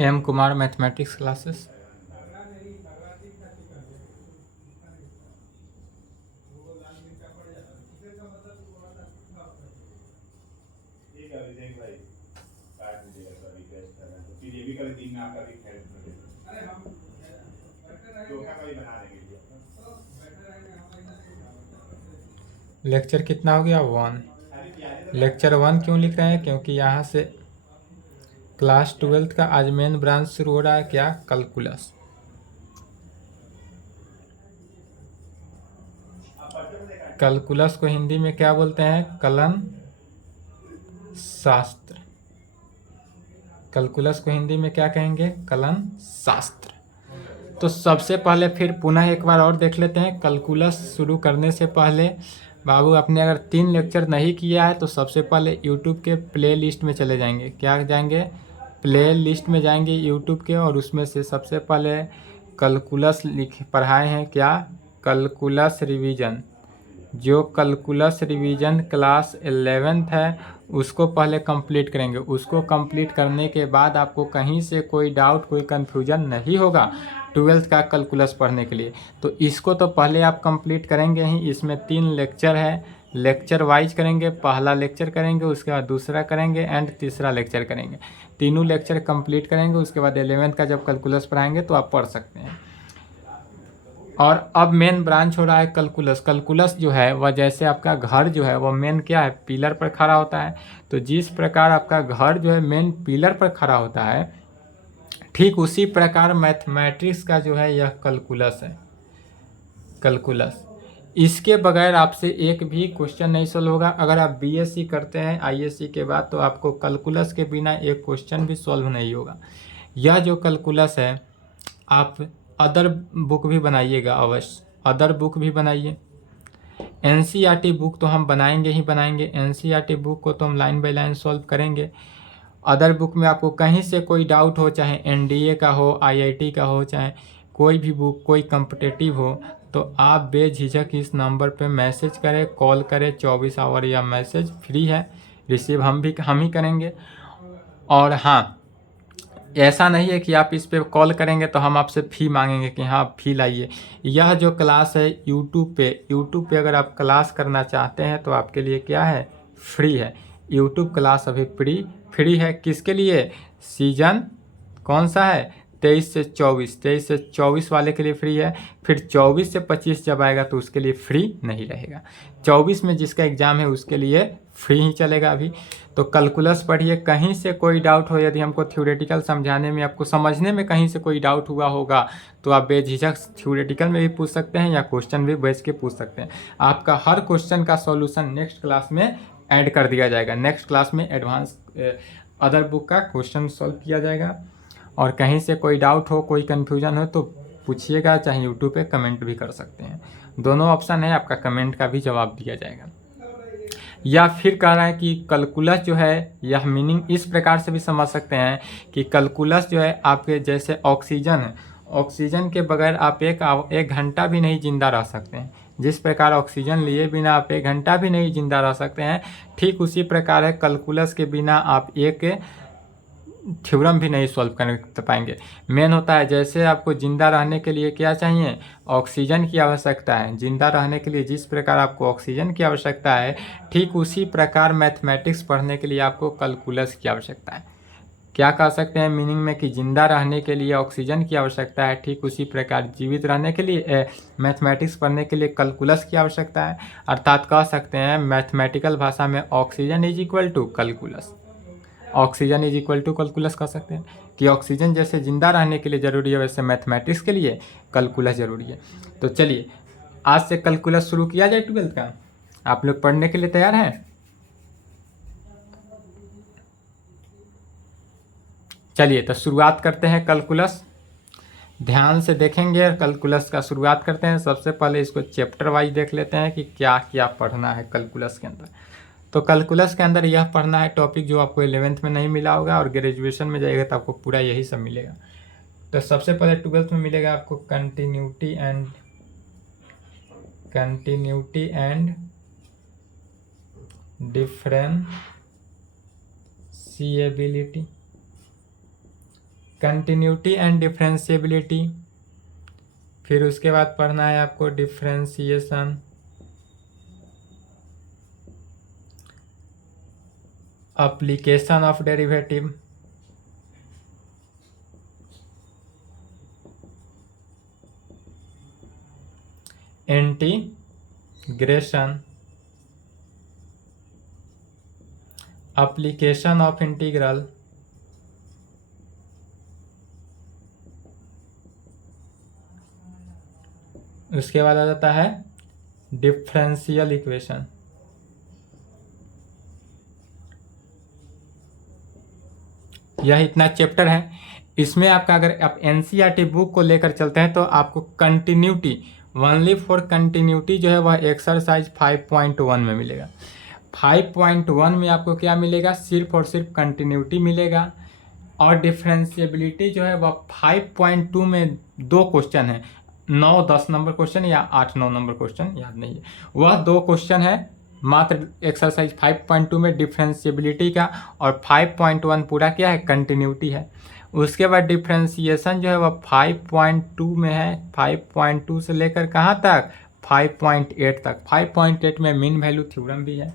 M Kumar mathematics classes. Lecture कितना हो गया? 1। लेक्चर 1 क्यों लिख रहे हैं? क्योंकि यहाँ से क्लास 12 का आज मेन ब्रांच शुरू हो रहा है। क्या? कैलकुलस। कैलकुलस को हिंदी में क्या बोलते हैं? कलन शास्त्र। कैलकुलस को हिंदी में क्या कहेंगे? कलन शास्त्र। तो सबसे पहले फिर पुनः एक बार और देख लेते हैं। कैलकुलस शुरू करने से पहले बाबू आपने अगर 3 लेक्चर नहीं किया है तो सबसे पहले यूट्यूब के प्ले लिस्ट में चले जाएंगे। क्या जाएंगे? प्ले लिस्ट में जाएंगे यूट्यूब के, और उसमें से सबसे पहले कैलकुलस पढ़ाए हैं। क्या? Calculus revision. जो कैलकुलस रिवीजन क्लास 11th है उसको पहले कंप्लीट करेंगे। उसको कंप्लीट करने के बाद आपको कहीं से कोई डाउट, कोई कन्फ्यूजन नहीं होगा 12th का कैलकुलस पढ़ने के लिए। तो इसको तो पहले आप कंप्लीट करेंगे ही। इसमें 3 लेक्चर है, लेक्चर वाइज करेंगे। पहला लेक्चर करेंगे, उसके बाद दूसरा करेंगे एंड तीसरा लेक्चर करेंगे। तीनों लेक्चर कंप्लीट करेंगे, उसके बाद 11th का जब कैलकुलस पढ़ाएंगे तो आप पढ़ सकते हैं। और अब मेन ब्रांच हो रहा है कैलकुलस। कैलकुलस जो है वह जैसे आपका घर जो है वह मेन क्या है? पिलर पर खड़ा होता है। तो जिस प्रकार आपका घर जो है मेन पिलर पर खड़ा होता है, ठीक उसी प्रकार मैथमेटिक्स का जो है यह कैलकुलस है। कैलकुलस इसके बगैर आपसे एक भी क्वेश्चन नहीं सॉल्व होगा। अगर आप बीएससी करते हैं आईएससी के बाद तो आपको कैलकुलस के बिना एक क्वेश्चन भी सॉल्व नहीं होगा। यह जो कैलकुलस है आप अदर बुक भी बनाइएगा अवश्य। अदर बुक भी बनाइए। एनसीईआरटी बुक तो हम बनाएंगे ही बनाएंगे। एनसीईआरटी बुक को तो हम लाइन बाय लाइन सॉल्व करेंगे। अदर बुक में आपको कहीं से कोई डाउट हो, चाहे एनडीए का हो, आईआईटी का हो, चाहे कोई भी बुक, कोई कॉम्पिटिटिव हो, तो आप बेझिझक इस नंबर पे मैसेज करें, कॉल करें। 24 आवर या मैसेज फ्री है, रिसीव हम ही करेंगे। और हाँ, ऐसा नहीं है कि आप इस पे कॉल करेंगे तो हम आपसे फ़ी मांगेंगे कि हाँ फ़ी लाइए। यह जो क्लास है यूट्यूब पे अगर आप क्लास करना चाहते हैं तो आपके लिए क्या है? फ्री है। यूट्यूब क्लास अभी फ्री है। किसके लिए? सीजन कौन सा है? 23 से 24। 23 से 24 वाले के लिए फ्री है। फिर 24 से 25 जब आएगा तो उसके लिए फ्री नहीं रहेगा। 24 में जिसका एग्ज़ाम है उसके लिए फ्री ही चलेगा अभी। तो कैलकुलस पढ़िए। कहीं से कोई डाउट हो, यदि हमको थ्योरेटिकल समझाने में, आपको समझने में कहीं से कोई डाउट हुआ होगा तो आप बेझिझक थ्योरेटिकल में भी पूछ सकते हैं या क्वेश्चन भी बैठ के पूछ सकते हैं। आपका हर क्वेश्चन का सॉल्यूशन नेक्स्ट क्लास में ऐड कर दिया जाएगा। नेक्स्ट क्लास में एडवांस अदर बुक का क्वेश्चन सॉल्व किया जाएगा। और कहीं से कोई डाउट हो, कोई कन्फ्यूजन हो तो पूछिएगा, चाहे यूट्यूब पे कमेंट भी कर सकते हैं। दोनों ऑप्शन है, आपका कमेंट का भी जवाब दिया जाएगा। या फिर कह रहा है कि कैलकुलस जो है, यह मीनिंग इस प्रकार से भी समझ सकते हैं कि कैलकुलस जो है आपके जैसे ऑक्सीजन है। ऑक्सीजन के बगैर आप एक घंटा भी नहीं जिंदा रह सकते हैं। जिस प्रकार ऑक्सीजन लिए बिना आप 1 घंटा भी नहीं जिंदा रह सकते हैं, ठीक उसी प्रकार है कैलकुलस के बिना आप एक थ्योरम भी नहीं सॉल्व कर पाएंगे। मेन होता है जैसे आपको जिंदा रहने के लिए क्या चाहिए? ऑक्सीजन की आवश्यकता है। जिंदा रहने के लिए जिस प्रकार आपको ऑक्सीजन की आवश्यकता है, ठीक उसी प्रकार मैथमेटिक्स पढ़ने के लिए आपको कैलकुलस की आवश्यकता है। क्या कह सकते हैं मीनिंग में कि जिंदा रहने के लिए ऑक्सीजन की आवश्यकता है, ठीक उसी प्रकार जीवित रहने के लिए मैथमेटिक्स पढ़ने के लिए कैलकुलस की आवश्यकता है। अर्थात कह सकते हैं मैथमेटिकल भाषा में oxygen is equal to calculus. Oxygen is equal to calculus कह सकते हैं कि ऑक्सीजन जैसे जिंदा रहने के लिए ज़रूरी है वैसे मैथमेटिक्स के लिए कैलकुलस ज़रूरी है। तो चलिए आज से कैलकुलस शुरू किया जाए 12th का। आप लोग पढ़ने के लिए तैयार हैं? चलिए तो शुरुआत करते हैं कैलकुलस। ध्यान से देखेंगे कैलकुलस का शुरुआत करते हैं। सबसे पहले इसको चैप्टर वाइज देख लेते हैं कि क्या क्या पढ़ना है कैलकुलस के अंदर। तो कैलकुलस के अंदर यह पढ़ना है टॉपिक जो आपको 11th में नहीं मिला होगा, और ग्रेजुएशन में जाएगा तो आपको पूरा यही सब मिलेगा। तो सबसे पहले 12th में मिलेगा आपको continuity and differentiability. Continuity and differentiability, फिर उसके बाद पढ़ना है आपको differentiation, application of derivative, integration, application of integral, उसके बाद आ जाता है डिफरेंशियल इक्वेशन। यह इतना चैप्टर है। इसमें आपका अगर आप एनसीईआरटी बुक को लेकर चलते हैं तो आपको कंटिन्यूटी, ओनली फॉर कंटिन्यूटी जो है वह एक्सरसाइज 5.1 में मिलेगा। 5.1 में आपको क्या मिलेगा, सिर्फ और सिर्फ कंटिन्यूटी मिलेगा। और डिफरेंशिएबिलिटी जो है वह 5.2 में 2 क्वेश्चन है, 9-10 नंबर क्वेश्चन या 8-9 नंबर क्वेश्चन, याद नहीं है, वह 2 क्वेश्चन है मात्र एक्सरसाइज 5.2 में डिफरेंशिएबिलिटी का, और 5.1 पूरा क्या है, कंटिन्यूटी है। उसके बाद डिफरेंशिएशन जो है वह 5.2 में है, 5.2 से लेकर कहाँ तक, 5.8 तक। 5.8 में मीन वैल्यू थ्योरम भी है।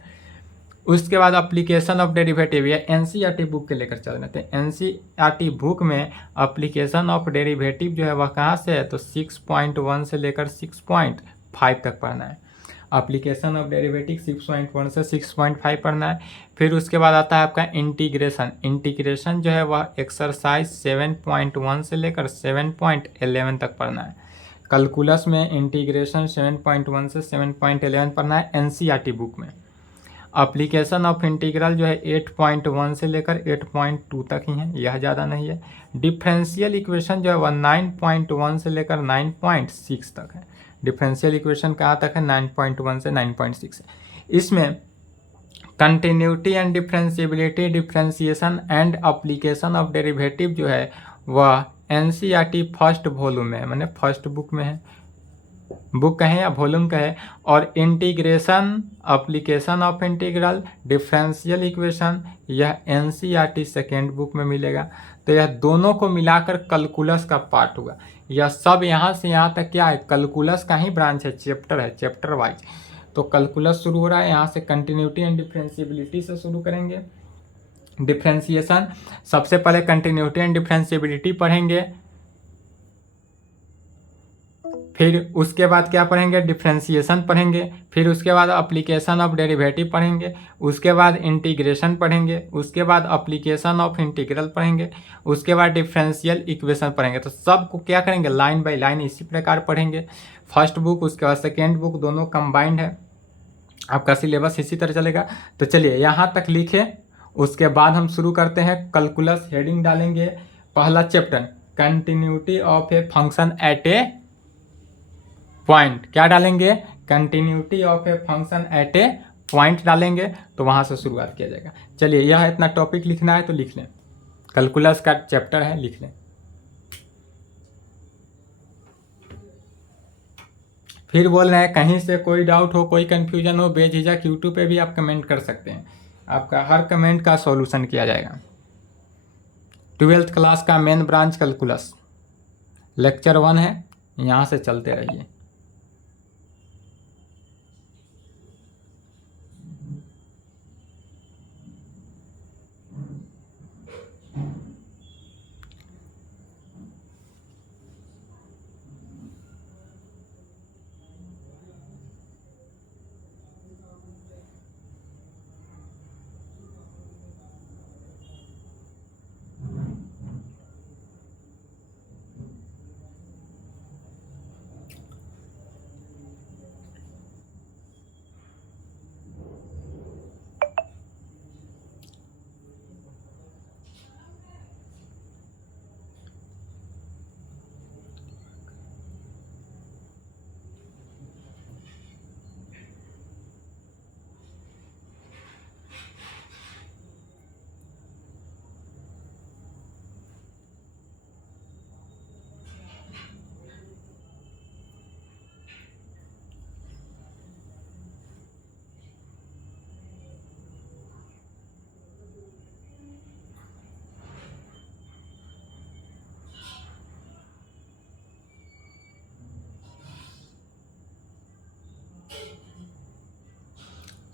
उसके बाद एप्लीकेशन ऑफ डेरिवेटिव, या एनसीईआरटी बुक के लेकर चल रहे थे। एनसीईआरटी बुक में एप्लीकेशन ऑफ डेरिवेटिव जो है वह कहाँ से है, तो 6.1 से लेकर 6.5 तक पढ़ना है। एप्लीकेशन ऑफ डेरिवेटिव 6.1 से 6.5 पढ़ना है। फिर उसके बाद आता है आपका इंटीग्रेशन। इंटीग्रेशन जो है वह एक्सरसाइज 7.1 से लेकर 7.11 तक पढ़ना है। कैलकुलस में इंटीग्रेशन 7.1 से 7.11 पढ़ना है एनसीईआरटी बुक में। एप्लीकेशन ऑफ इंटीग्रल जो है 8.1 से लेकर 8.2 तक ही है, यह ज़्यादा नहीं है। डिफरेंशियल इक्वेशन जो है वह 9.1 से लेकर 9.6 तक है। डिफरेंशियल इक्वेशन कहाँ तक है, 9.1 से 9.6 है। इसमें continuity and differentiability, differentiation and application of derivative जो है वह एनसीईआरटी फर्स्ट वॉल्यूम में है, मैंने फर्स्ट बुक में है, बुक कहें या वॉल्यूम कहें। और integration, application of integral, differential equation, यह एनसीईआरटी सेकेंड बुक में मिलेगा। तो यह दोनों को मिलाकर कैलकुलस का पार्ट हुआ। यह सब यहाँ से यहाँ तक क्या है, कैलकुलस का ही ब्रांच है, चैप्टर है, चैप्टर वाइज। तो कैलकुलस शुरू हो रहा है यहाँ से, कंटिन्यूटी एंड डिफरेंशिएबिलिटी से शुरू करेंगे। डिफरेंशिएशन, सबसे पहले कंटिन्यूटी एंड डिफरेंशिएबिलिटी पढ़ेंगे, फिर उसके बाद क्या पढ़ेंगे, डिफरेंशिएशन पढ़ेंगे, फिर उसके बाद एप्लीकेशन ऑफ डेरिवेटिव पढ़ेंगे, उसके बाद इंटीग्रेशन पढ़ेंगे, उसके बाद एप्लीकेशन ऑफ इंटीग्रल पढ़ेंगे, उसके बाद डिफरेंशियल इक्वेशन पढ़ेंगे। तो सबको क्या करेंगे, लाइन बाय लाइन इसी प्रकार पढ़ेंगे। फर्स्ट बुक उसके बाद सेकेंड बुक, दोनों कंबाइंड है। आपका सिलेबस इसी तरह चलेगा। तो चलिए यहाँ तक लिखे, उसके बाद हम शुरू करते हैं कैलकुलस। हेडिंग डालेंगे, पहला chapter continuity of a function at A point. क्या डालेंगे, continuity of a function at A point डालेंगे। तो वहां से शुरुआत किया जाएगा। चलिए, यह इतना टॉपिक लिखना है तो लिख लें, कैलकुलस का चैप्टर है, लिख लें। फिर बोल रहे हैं कहीं से कोई डाउट हो, कोई कंफ्यूजन हो, बेझिझक यूट्यूब पे भी आप कमेंट कर सकते हैं, आपका हर कमेंट का सॉल्यूशन किया जाएगा। 12th क्लास का मेन ब्रांच कैलकुलस, लेक्चर 1 है, यहाँ से चलते रहिए।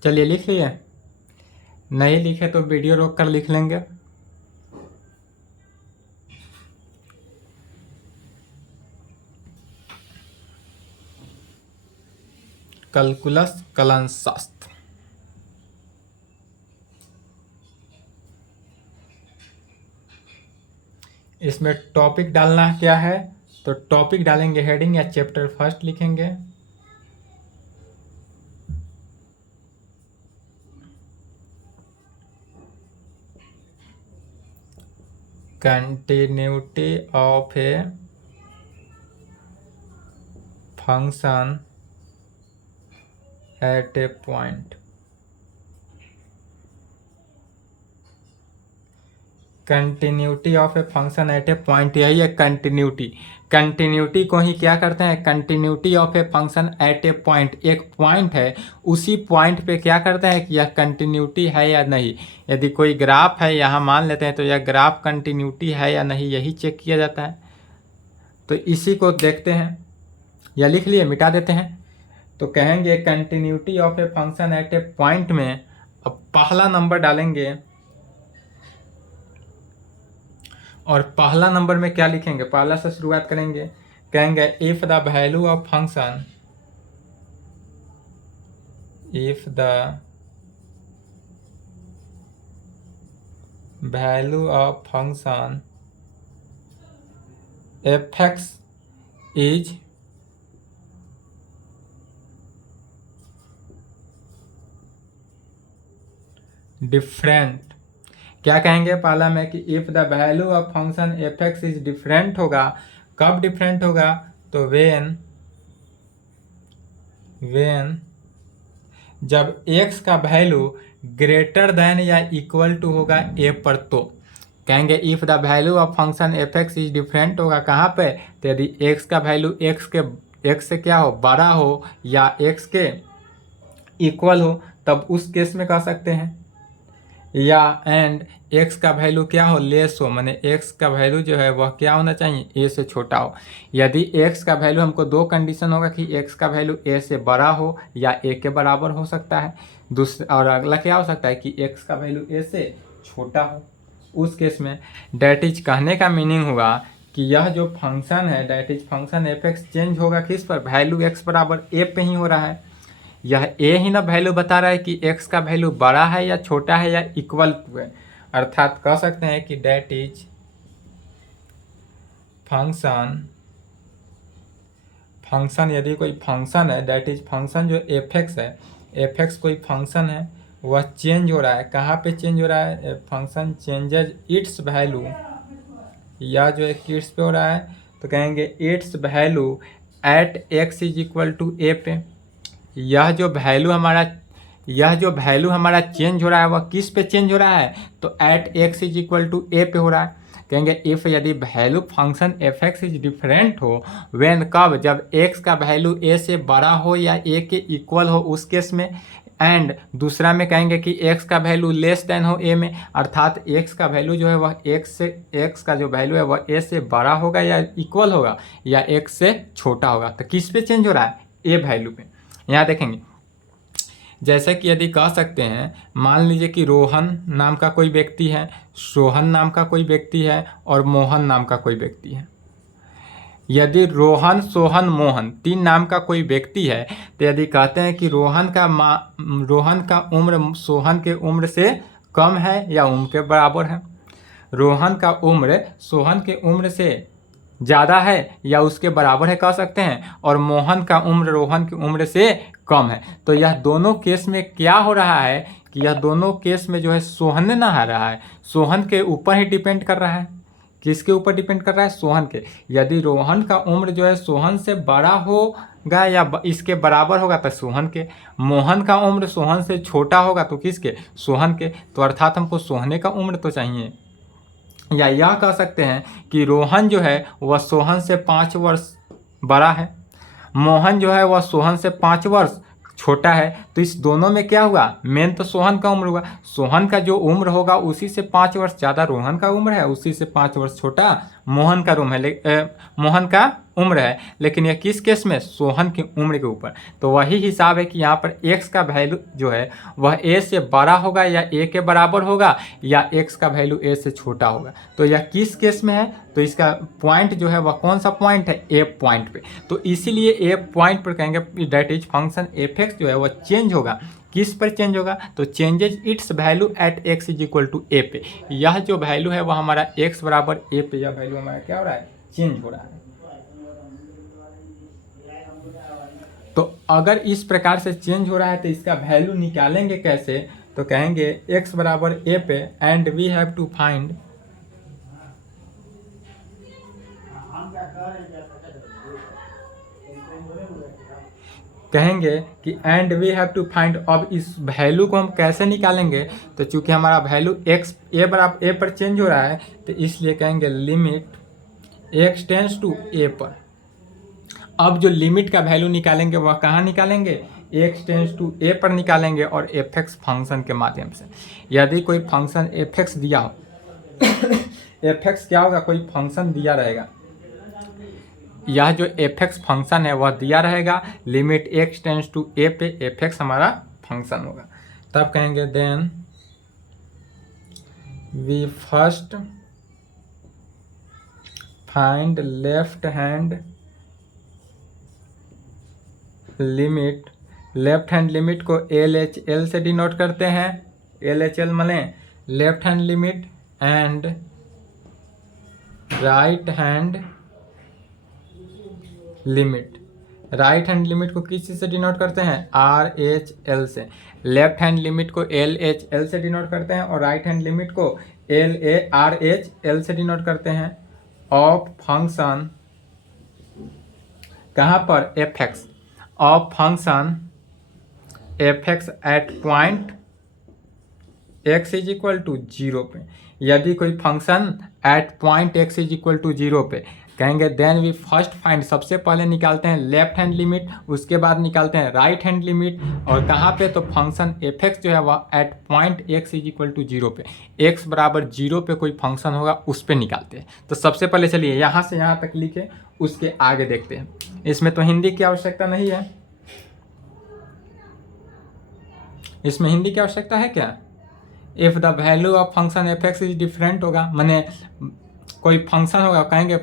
चलिए लिख लिए, नहीं लिखे तो वीडियो रोक कर लिख लेंगे। कैलकुलस कलन शास्त्र। इसमें टॉपिक डालना क्या है, तो टॉपिक डालेंगे हेडिंग या चैप्टर फर्स्ट लिखेंगे। Continuity of a function at A point. Continuity of a function at A point, यही है कंटिन्यूटी। कंटिन्यूटी को ही क्या करते हैं, continuity of a function at A point, एक पॉइंट है उसी पॉइंट पे क्या करते हैं कि यह कंटिन्यूटी है या नहीं। यदि कोई ग्राफ है यहाँ मान लेते हैं, तो यह ग्राफ कंटिन्यूटी है या नहीं, यही चेक किया जाता है। तो इसी को देखते हैं, या लिख लिए, मिटा देते हैं। तो कहेंगे continuity of a function at A point में अब पहला नंबर डालेंगे, और पहला नंबर में क्या लिखेंगे, पहला से शुरुआत करेंगे। कहेंगे if the value of function, if the value of function f(x) is different. क्या कहेंगे पहला में कि if the value of function f(x) is different होगा। कब डिफरेंट होगा, तो वेन जब x का वैल्यू ग्रेटर देन या इक्वल टू होगा a पर। तो कहेंगे if the value of function f(x) is different होगा कहाँ पे, तो यदि x का वैल्यू x से क्या हो, बड़ा हो या x के इक्वल हो, तब उस केस में कह सकते हैं। या एंड x का वैल्यू क्या हो, लेस हो, माने x का वैल्यू जो है वह क्या होना चाहिए, a से छोटा हो। यदि x का वैल्यू, हमको दो कंडीशन होगा कि x का वैल्यू a से बड़ा हो या a के बराबर हो सकता है। दूसरा और अगला क्या हो सकता है कि x का वैल्यू a से छोटा हो। उस केस में डैट इज कहने का मीनिंग हुआ कि यह जो फंक्शन है, that is function f(x) change होगा किस पर, वैल्यू x बराबर a पे ही हो रहा है। यह a ही ना वैल्यू बता रहा है कि x का वैल्यू बड़ा है या छोटा है या इक्वल टू है। अर्थात कह सकते हैं कि डैट इज फंक्शन यदि कोई फंक्शन है, डैट इज फंक्शन जो f(x) है, f(x) कोई फंक्शन है, वह चेंज हो रहा है। कहाँ पे चेंज हो रहा है, फंक्शन चेंजेज इट्स वैल्यू, या जो है किड्स पे हो रहा है, तो कहेंगे it's value at x is equal to a पे। यह जो वैल्यू हमारा चेंज हो रहा है वह किस पे चेंज हो रहा है, तो at x is equal to a पे हो रहा है। कहेंगे इफ यदि value function f(x) is different हो, व्हेन कब, जब x का वैल्यू a से बड़ा हो या a के इक्वल हो उस केस में। एंड दूसरा में कहेंगे कि x का वैल्यू लेस देन हो a में, अर्थात x का वैल्यू जो है वह x का जो वैल्यू है वह a से बड़ा होगा या इक्वल होगा या x से छोटा होगा। तो किस पे चेंज हो रहा है, a वैल्यू पे। यहाँ देखेंगे जैसे कि यदि कह सकते हैं, मान लीजिए कि रोहन नाम का कोई व्यक्ति है, सोहन नाम का कोई व्यक्ति है और मोहन नाम का कोई व्यक्ति है। यदि रोहन, सोहन, मोहन तीन नाम का कोई व्यक्ति है, तो यदि कहते हैं कि रोहन का उम्र सोहन के उम्र से कम है या उम्र के बराबर है, रोहन का उम्र सोहन के उम्र से ज़्यादा है या उसके बराबर है कह सकते हैं, और मोहन का उम्र रोहन की उम्र से कम है। तो यह दोनों केस में क्या हो रहा है कि यह दोनों केस में जो है सोहन नहा रहा है, सोहन के ऊपर ही डिपेंड कर रहा है। किसके ऊपर डिपेंड कर रहा है, सोहन के। यदि रोहन का उम्र जो है सोहन से बड़ा होगा या इसके बराबर होगा तो सोहन के, मोहन का उम्र सोहन से छोटा होगा तो किसके, सोहन के। तो अर्थात हमको सोहने का उम्र तो चाहिए। या यह कह सकते हैं कि रोहन जो है वह सोहन से 5 वर्ष बड़ा है, मोहन जो है वह सोहन से 5 वर्ष छोटा है। तो इस दोनों में क्या हुआ, मेन तो सोहन का उम्र हुआ। सोहन का जो उम्र होगा उसी से 5 वर्ष ज़्यादा रोहन का उम्र है, उसी से 5 वर्ष छोटा मोहन का मोहन का उम्र है, लेकिन यह किस केस में, सोहन की उम्र के ऊपर। तो वही हिसाब है कि यहाँ पर x का वैल्यू जो है वह a से बड़ा होगा या a के बराबर होगा, या x का वैल्यू a से छोटा होगा। तो यह किस केस में है, तो इसका पॉइंट जो है वह कौन सा पॉइंट है, a पॉइंट पे। तो इसीलिए a पॉइंट पर कहेंगे दैट इज फंक्शन f(x) जो है वह चेंज होगा। किस पर चेंज होगा, तो changes its value at x is equal to a पे। यह जो वैल्यू है वह हमारा x बराबर a पे, यह वैल्यू हमारा क्या हो रहा है, चेंज हो रहा है। तो अगर इस प्रकार से चेंज हो रहा है तो इसका वैल्यू निकालेंगे कैसे, तो कहेंगे x बराबर a पे and we have to find, कहेंगे कि and we have to find. अब इस वैल्यू को हम कैसे निकालेंगे, तो चूंकि हमारा वैल्यू x a बराबर a पर चेंज हो रहा है, तो इसलिए कहेंगे limit x tends to a पर। अब जो लिमिट का वैल्यू निकालेंगे वह कहाँ निकालेंगे, x टेंस टू a पर निकालेंगे और f(x) फंक्शन के माध्यम से। यदि कोई फंक्शन f(x) दिया हो f(x) क्या होगा, कोई फंक्शन दिया रहेगा, यह जो f(x) फंक्शन है वह दिया रहेगा, limit x tends to a पे f(x) हमारा फंक्शन होगा। तब कहेंगे then we first find left hand limit. Left hand limit को LHL से डिनोट करते हैं, LHL माने left hand limit, and right hand limit. Right hand limit को किस चीज़ से डिनोट करते हैं, RHL से। लेफ्ट हैंड लिमिट को LHL से डिनोट करते हैं और राइट हैंड लिमिट को RHL से डिनोट करते हैं। ऑफ फंक्शन कहाँ पर, f(x), of function f(x) at point x is equal to 0 पे। यदि कोई function at point x is equal to 0 पे, कहेंगे देन वी फर्स्ट फाइंड, सबसे पहले निकालते हैं लेफ्ट हैंड लिमिट, उसके बाद निकालते हैं राइट हैंड लिमिट। और कहाँ पे, तो फंक्शन f(x) जो है वह at point x is equal to 0 पे, x बराबर 0 पे कोई फंक्शन होगा उस पे निकालते हैं। तो सबसे पहले चलिए यहाँ से यहाँ तक लिखे, उसके आगे देखते हैं। इसमें तो हिंदी की आवश्यकता नहीं है, इसमें हिंदी की आवश्यकता है क्या। If the value of function f(x) is different होगा, माने कोई फंक्शन होगा, कहेंगे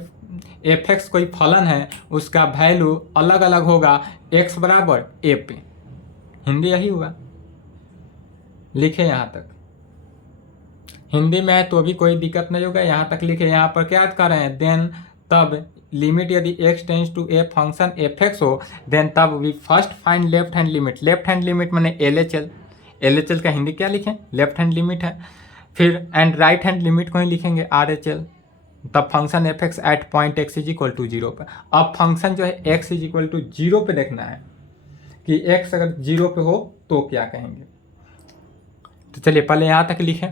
f(x) कोई फलन है, उसका वैल्यू अलग अलग होगा x बराबर a पे। हिंदी यही हुआ, लिखे यहाँ तक। हिंदी में है तो भी कोई दिक्कत नहीं होगा, यहाँ तक लिखे। यहाँ पर क्या कर रहे हैं, देन तब लिमिट यदि x tends to a function f(x) हो, देन तब we first find left hand limit. Left hand limit मैंने LHL का हिंदी क्या लिखें, लेफ्ट हैंड लिमिट है। फिर एंड राइट हैंड लिमिट को ही लिखेंगे RHL। तब function f(x) at point x is equal to 0 पर। अब फंक्शन जो है x इज इक्वल टू 0 पे देखना है कि x अगर 0 पे हो तो क्या कहेंगे। तो चलिए पहले यहाँ तक लिखें।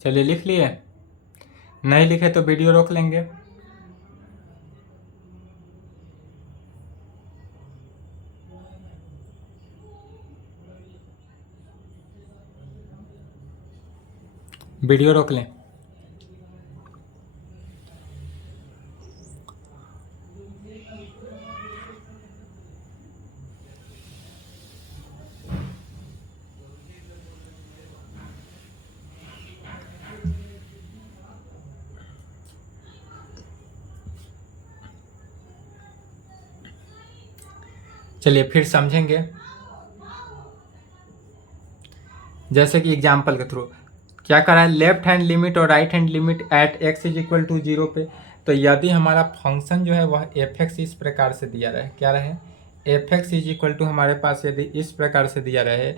चलिए लिख लिए, नहीं लिखे तो वीडियो रोक लेंगे। वीडियो रोक लें। चलिए फिर समझेंगे, जैसे कि एग्जाम्पल के थ्रू क्या करा है, लेफ्ट हैंड लिमिट और right hand limit at x is equal to 0 पे। तो यदि हमारा फंक्शन जो है वह एफ एक्स इस प्रकार से दिया रहे, क्या रहे, f x is equal to हमारे पास यदि इस प्रकार से दिया रहे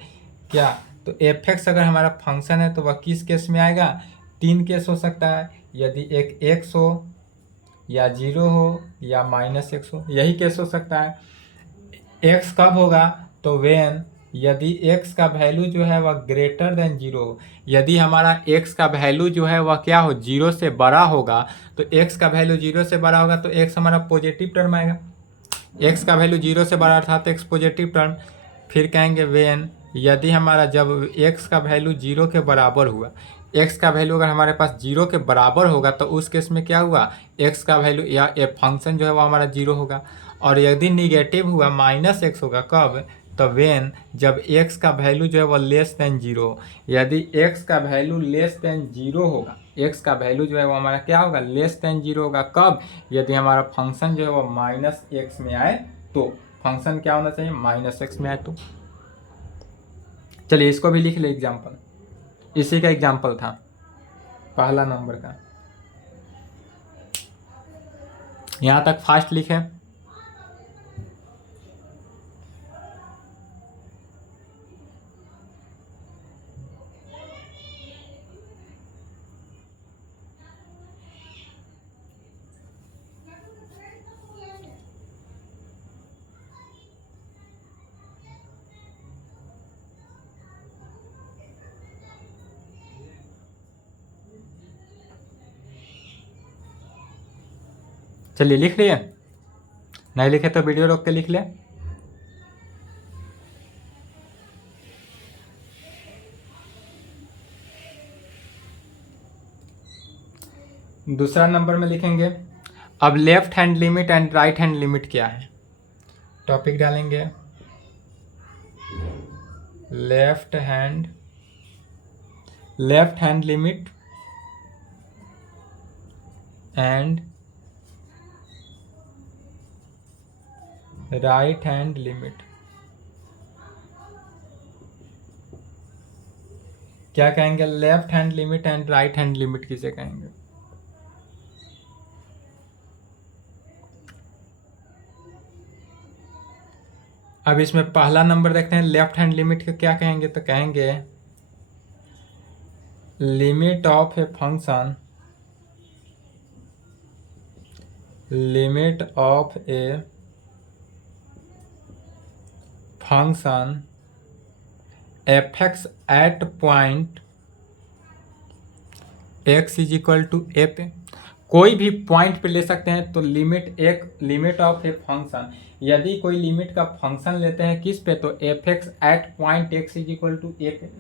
क्या, तो एफ एक्स अगर हमारा फंक्शन है तो वह किस केस में आएगा, 3 केस हो सकता है, यदि एक एक्स हो या 0 हो या -x हो, यही केस हो सकता है। x कब होगा, तो वेन यदि x का वैल्यू जो है वह ग्रेटर देन 0 हो, यदि हमारा x का वैल्यू जो है वह क्या हो, 0 से बड़ा होगा, तो x का वैल्यू 0 से बड़ा होगा तो x हमारा पॉजिटिव टर्म आएगा, x का वैल्यू 0 से बड़ा अर्थात x पॉजिटिव टर्म। फिर कहेंगे वेन यदि हमारा जब x का वैल्यू 0 के बराबर हुआ, x का वैल्यू अगर हमारे पास 0 के बराबर होगा तो उस केस में क्या हुआ, x का वैल्यू या फंक्शन जो है वो हमारा 0 होगा। और यदि निगेटिव हुआ -x होगा, कब, तो वेन जब x का वैल्यू जो है वह लेस देन 0 हो, यदि x का वैल्यू लेस देन 0 होगा, x का वैल्यू जो है वो हमारा क्या होगा, लेस देन 0 होगा, कब, यदि हमारा फंक्शन जो है वो -x में आए, तो फंक्शन क्या होना चाहिए, -x में आए तो। चलिए इसको भी लिख ले एग्जाम्पल, इसी का एग्जाम्पल था पहला नंबर का, यहाँ तक फास्ट लिखे। चलिए लिख लिए, नहीं लिखे तो वीडियो रोक के लिख ले। दूसरा नंबर में लिखेंगे, अब left hand limit and right hand limit क्या है, टॉपिक डालेंगे left hand limit and right hand limit. क्या कहेंगे, left hand limit and right hand limit किसे कहेंगे, अब इसमें पहला नंबर देखते हैं, लेफ्ट हैंड लिमिट को क्या कहेंगे, तो कहेंगे limit of a function, limit of a function f x at point x is equal to a पे, कोई भी पॉइंट पे ले सकते हैं। तो लिमिट ऑफ ए फंक्शन, यदि कोई लिमिट का फंक्शन लेते हैं किस पे, तो f x at point x is equal to a पे,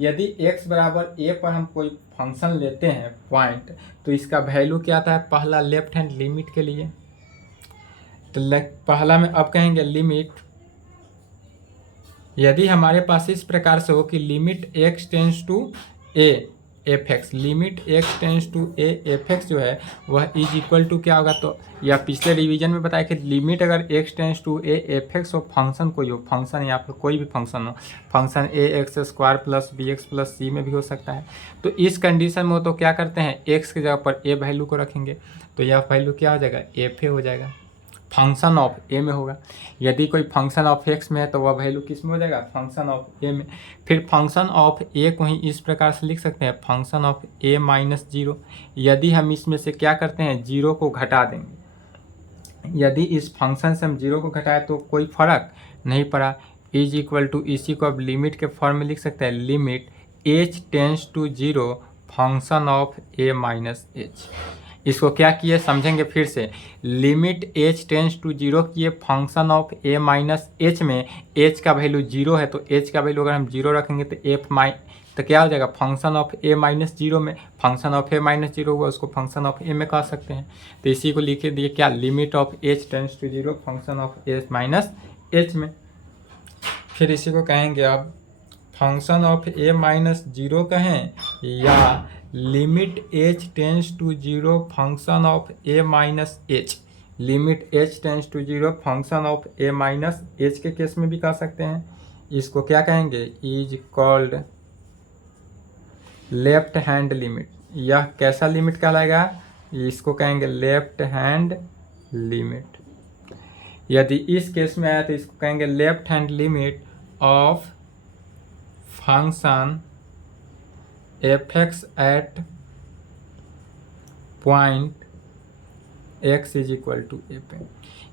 यदि x बराबर a पर हम कोई फंक्शन लेते हैं पॉइंट, तो इसका वैल्यू क्या आता है, पहला लेफ्ट हैंड लिमिट के लिए, तो पहला में अब कहेंगे लिमिट, यदि हमारे पास इस प्रकार से हो कि limit x tends to a f x, limit x tends to a f x जो है वह इज इक्वल टू क्या होगा, तो या पिछले रिवीजन में बताया कि लिमिट अगर x tends to a f x हो, फंक्शन कोई हो, फंक्शन या फिर कोई भी फंक्शन हो, function ax² plus bx plus c में भी हो सकता है, तो इस कंडीशन में हो तो क्या करते हैं, x की जगह पर a वैल्यू को रखेंगे, तो यह वैल्यू क्या हो जाएगा, एफ हो जाएगा, फंक्शन ऑफ ए में होगा। यदि कोई फंक्शन ऑफ एक्स में है तो वह वैल्यू किस में हो जाएगा, फंक्शन ऑफ ए में। फिर फंक्शन ऑफ ए को ही इस प्रकार से लिख सकते हैं, फंक्शन ऑफ ए -0, यदि हम इसमें से क्या करते हैं, 0 को घटा देंगे, यदि इस फंक्शन से हम 0 को घटाए तो कोई फर्क नहीं पड़ा, इज इक्वल टू, इसी को अब लिमिट के फॉर्म में लिख सकते हैं, limit h tends to 0 function of a -h। इसको क्या किए समझेंगे फिर से, लिमिट h टेंस टू 0 किए फंक्शन ऑफ a -h में, h का वैल्यू 0 है, तो h का वैल्यू अगर हम 0 रखेंगे तो क्या हो जाएगा, फंक्शन ऑफ a -0 में, फंक्शन ऑफ a -0 हुआ उसको फंक्शन ऑफ a में कह सकते हैं, तो इसी को लिखे दिए क्या, limit of h tends to 0 function of a -h में। फिर इसी को कहेंगे अब फंक्शन ऑफ a -0 कहें या limit h tends to 0 function of a -h, limit h tends to 0 function of a minus h के केस में भी कह सकते हैं। इसको क्या कहेंगे, is called left hand limit. यह कैसा लिमिट कहलाएगा, इसको कहेंगे लेफ्ट हैंड लिमिट। यदि इस केस में आया तो इसको कहेंगे left hand limit of function f x at point x is equal to a पे।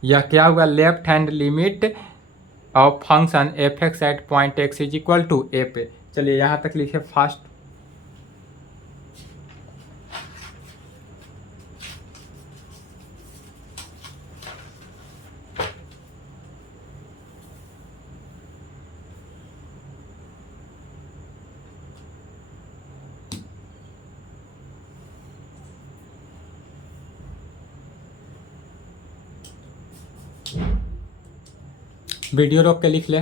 यह क्या हुआ, left hand limit of function f x at point x is equal to a पे। चलिए यहाँ तक लिखे फास्ट। वीडियो रोक के लिख ले।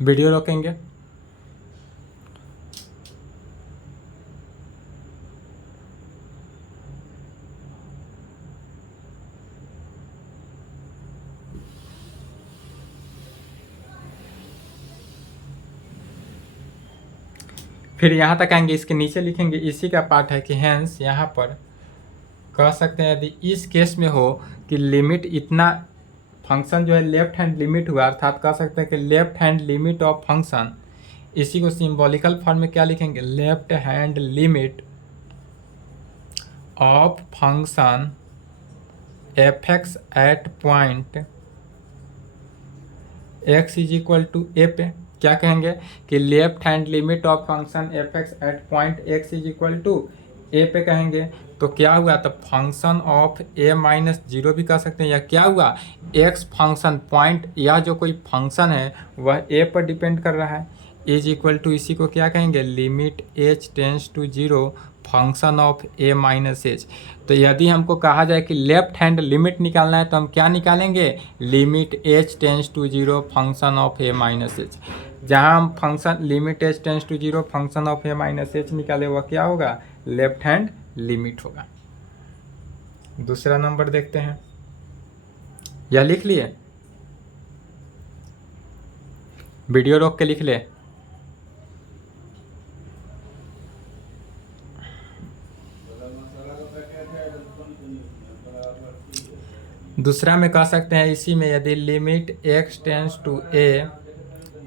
वीडियो रोकेंगे। फिर यहाँ तक आएंगे, इसके नीचे लिखेंगे, इसी का पार्ट है कि हैंस यहाँ पर कह सकते हैं यदि इस केस में हो कि लिमिट इतना फंक्शन जो है लेफ्ट हैंड लिमिट हुआ, अर्थात कह सकते हैं कि left hand limit of function, इसी को सिंबॉलिकल फॉर्म में क्या लिखेंगे, left hand limit of function f x at point x is equal to a पे क्या कहेंगे कि left hand limit of function f x at point x is equal to a पे कहेंगे। तो क्या हुआ, तो function of a minus zero भी कह सकते हैं, या क्या हुआ, एक्स फंक्शन पॉइंट, या जो कोई फंक्शन है वह ए पर डिपेंड कर रहा है, इज इक्वल टू इसी को क्या कहेंगे, limit h tends to zero function of a minus h. तो यदि हमको कहा जाए कि लेफ्ट हैंड लिमिट निकालना है तो हम क्या निकालेंगे, limit h tends to zero function of a minus h. जहाँ हम function limit h tends to zero function of a minus h निकाले वह क्या होगा, लेफ्ट हैंड लिमिट होगा। दूसरा नंबर देखते हैं, यह लिख लिए, वीडियो रोक के लिख ले। दूसरा में कह सकते हैं इसी में, यदि limit x tends to a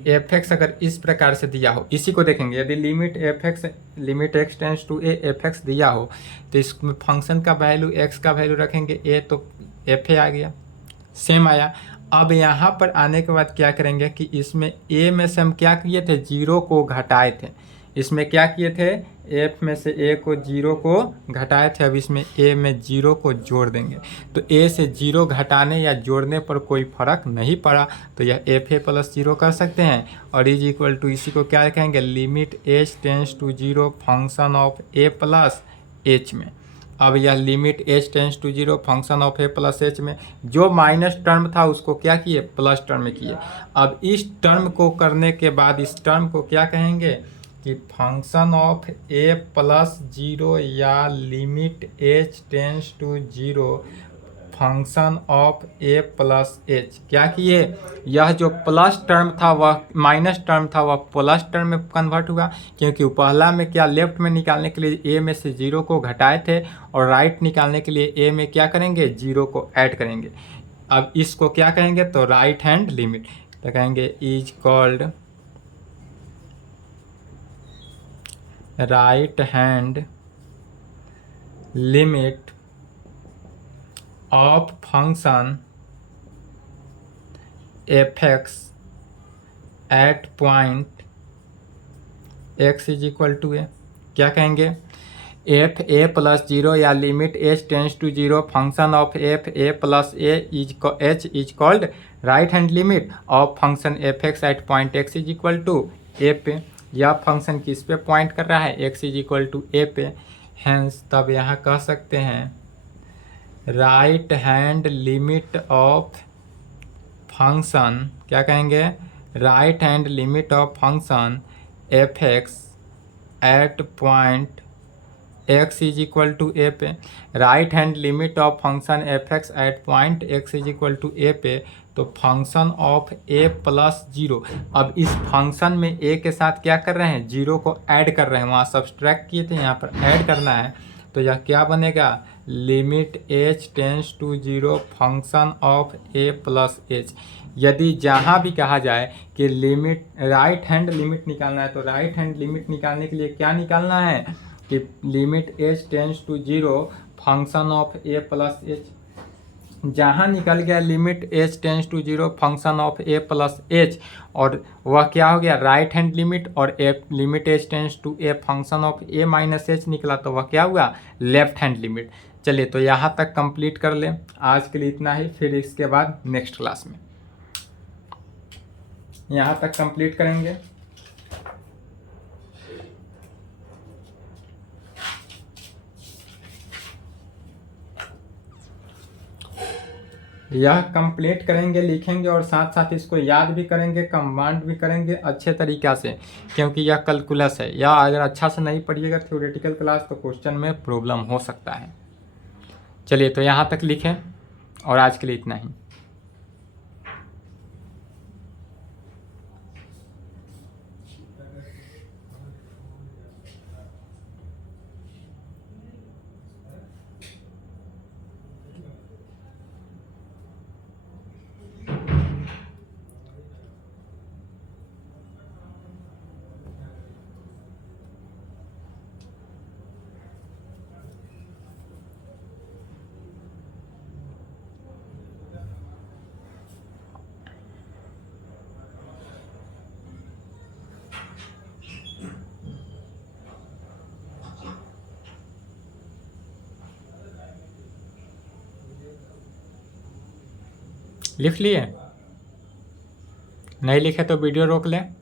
f x अगर इस प्रकार से दिया हो, इसी को देखेंगे, यदि limit x tends to a f x दिया हो तो इसमें फंक्शन का वैल्यू एक्स का वैल्यू रखेंगे ए, तो एफ ए आ गया, सेम आया। अब यहाँ पर आने के बाद क्या करेंगे कि इसमें ए में से हम क्या किए थे, जीरो को घटाए थे, इसमें क्या किए थे, एफ में से ए को जीरो को घटाए थे, अब इसमें ए में जीरो को जोड़ देंगे। तो ए से जीरो घटाने या जोड़ने पर कोई फर्क नहीं पड़ा, तो यह एफ ए प्लस जीरो कर सकते हैं, और इज इक्वल टू इसी को क्या कहेंगे, limit h tends to zero function of a plus h में। अब यह limit h tends to zero function of a plus h में जो माइनस टर्म था उसको क्या किए, प्लस टर्म में किए। अब इस टर्म को करने के बाद इस टर्म को क्या कहेंगे कि function of a plus zero या limit h tends to zero function of a plus h. क्या किए, यह जो प्लस टर्म था वह माइनस टर्म था वह प्लस टर्म में कन्वर्ट हुआ, क्योंकि पहला में क्या, लेफ्ट में निकालने के लिए ए में से जीरो को घटाए थे, और राइट निकालने के लिए ए में क्या करेंगे, जीरो को ऐड करेंगे। अब इसको क्या कहेंगे, तो राइट हैंड लिमिट, तो कहेंगे is called right hand limit of function f x at point x is equal to a. क्या कहेंगे, एफ ए प्लस जीरो या limit h tends to zero function of f a plus h is called right hand limit of function f x at point x is equal to a पे। यह function किस पे point कर रहा है, x is equal to a पे, hence तब यहाँ कह सकते हैं right hand limit of function, क्या कहेंगे, right hand limit of function f x at point x is equal to a पे, right hand limit of function f x at point x is equal to a पे, तो function of a plus zero. अब इस function में ए के साथ क्या कर रहे हैं, जीरो को ऐड कर रहे हैं, वहाँ सब्सट्रैक्ट किए थे, यहाँ पर ऐड करना है। तो यह क्या बनेगा, limit h tends to zero function of a plus h. यदि जहाँ भी कहा जाए कि लिमिट राइट हैंड लिमिट निकालना है, तो राइट हैंड लिमिट निकालने के लिए क्या निकालना है कि limit h tends to zero function of a plus h. जहाँ निकल गया limit h tends to zero function of a plus h, और वह क्या हो गया राइट हैंड लिमिट, और a limit h tends to a function of a minus h निकला, तो वह क्या हुआ लेफ्ट हैंड लिमिट। चलिए तो यहाँ तक कंप्लीट कर लें, आज के लिए इतना ही, फिर इसके बाद नेक्स्ट क्लास में यहाँ तक कंप्लीट करेंगे। यह कंप्लीट करेंगे, लिखेंगे और साथ साथ इसको याद भी करेंगे, कमांड भी करेंगे अच्छे तरीक़ा से, क्योंकि यह कैलकुलस है। या अगर अच्छा से नहीं पढ़िएगा थ्योरेटिकल क्लास तो क्वेश्चन में प्रॉब्लम हो सकता है। चलिए तो यहाँ तक लिखें, और आज के लिए इतना ही। लिख लिए, नहीं लिखे तो वीडियो रोक लें।